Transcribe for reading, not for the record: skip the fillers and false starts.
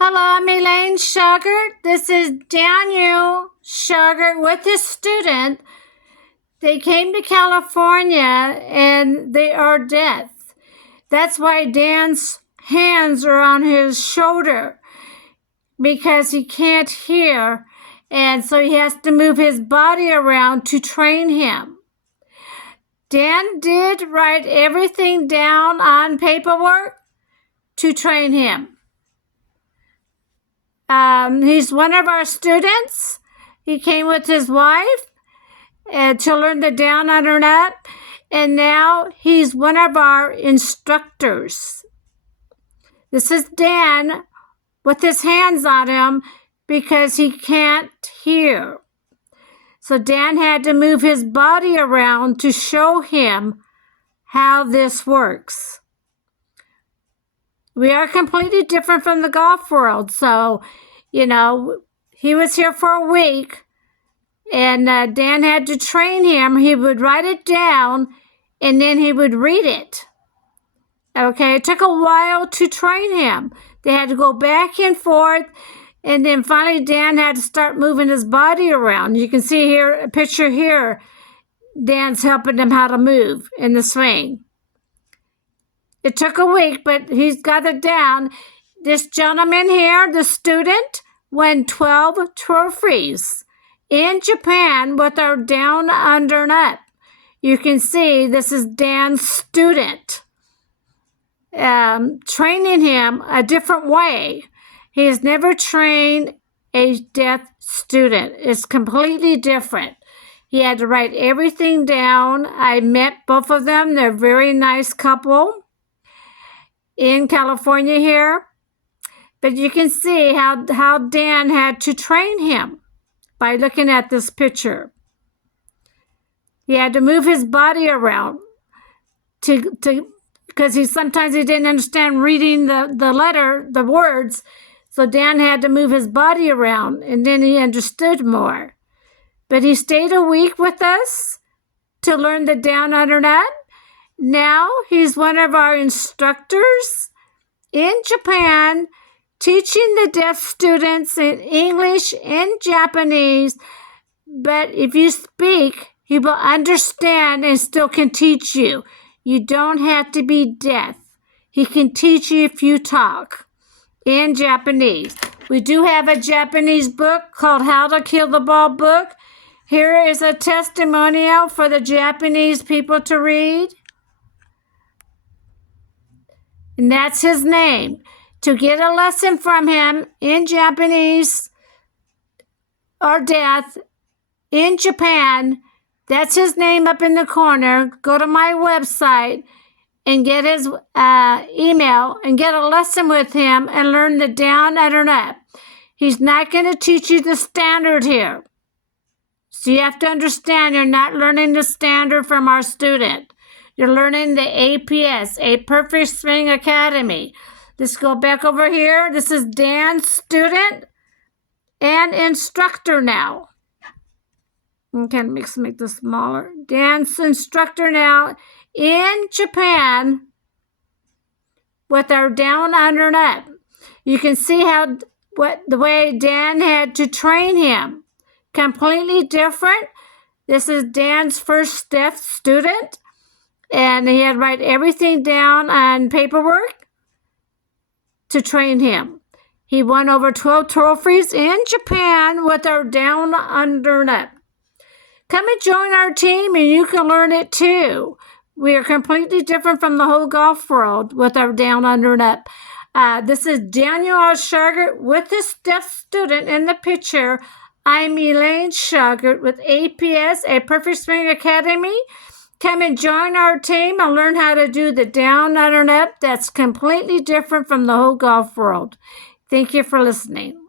Hello, I'm Elaine Shauger. This is Daniel Shauger with his student. They came to California and they are deaf. That's why Dan's hands are on his shoulder because he can't hear, and so he has to move his body around to train him. Dan did write everything down on paperwork to train him. He's one of our students. He came with his wife to learn the down, under, and up. And now he's one of our instructors. This is Dan with his hands on him because he can't hear. So Dan had to move his body around to show him how this works. We are completely different from the golf world. So, he was here for a week, and Dan had to train him. He would write it down, and then he would read it. Okay, it took a while to train him. They had to go back and forth, and then finally Dan had to start moving his body around. You can see here, a picture here, Dan's helping him how to move in the swing. It took a week, but he's got it down. This gentleman here, the student, won 12 trophies in Japan with our down, under, and up. You can see this is Dan's student. Training him a different way. He has never trained a deaf student. It's completely different. He had to write everything down. I met both of them. They're a very nice couple in California here. But you can see how Dan had to train him by looking at this picture. He had to move his body around because sometimes he didn't understand reading the words. So Dan had to move his body around, and then he understood more. But he stayed a week with us to learn the down, under, and up. Now he's one of our instructors in Japan, teaching the deaf students in English and Japanese. But if you speak, he will understand and still can teach you. You don't have to be deaf. He can teach you if you talk in Japanese. We do have a Japanese book called How to Kill the Ball book. Here is a testimonial for the Japanese people to read. And that's his name. To get a lesson from him in Japanese or deaf in Japan, that's his name up in the corner. Go to my website and get his email and get a lesson with him and learn the down, under, and up. He's not going to teach you the standard here. So you have to understand you're not learning the standard from our student. You're learning the APS, A Perfect Swing Academy. Let's go back over here. This is Dan's student and instructor now. Okay, make this smaller. Dan's instructor now in Japan with our down, under, and up. You can see the way Dan had to train him. Completely different. This is Dan's first deaf student, and he had to write everything down on paperwork to train him. He won over 12 trophies in Japan with our down, under, and up. Come and join our team and you can learn it too. We are completely different from the whole golf world with our down, under, and up. This is Daniel R. Shauger with his deaf student in the picture. I'm Elaine Shauger with APS, A Perfect Swing Academy. Come and join our team and learn how to do the down, under, and up. That's completely different from the whole golf world. Thank you for listening.